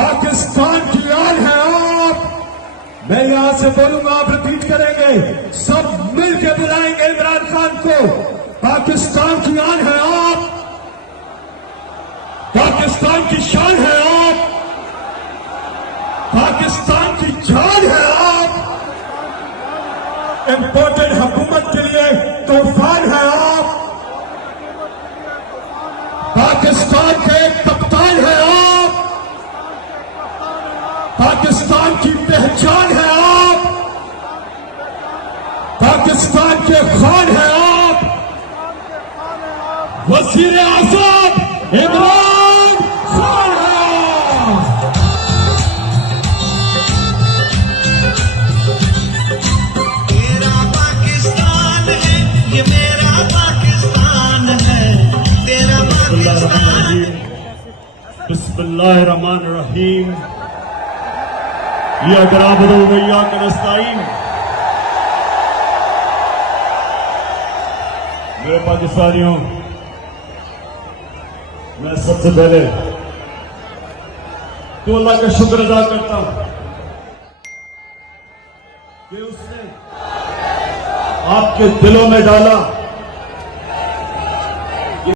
पाकिस्तान की आन है आप। मैं यहां से बोलूंगा, आप रिपीट करेंगे, सब मिलकर बुलाएंगे इमरान खान को। पाकिस्तान की आन है आप, पाकिस्तान की शान है आप, पाकिस्तान की जान है आप, इंपोर्टेड हुकूमत के लिए तूफान है आप, पाकिस्तान के कप्तान है आप, पाकिस्तान की पहचान है आप, पाकिस्तान के खान है आप, वज़ीर आज़म इमरान खान है आप। तेरा पाकिस्तान है, ये मेरा पाकिस्तान है, तेरा पाकिस्तान। बिस्मिल्लाहिर्रहमानिर्रहीम। या ग्राबरो वैया नस्ताइन। मेरे पाकिस्तानियों, मैं सबसे पहले तो अल्लाह का शुक्र अदा करता हूं कि उसने आपके दिलों में डाला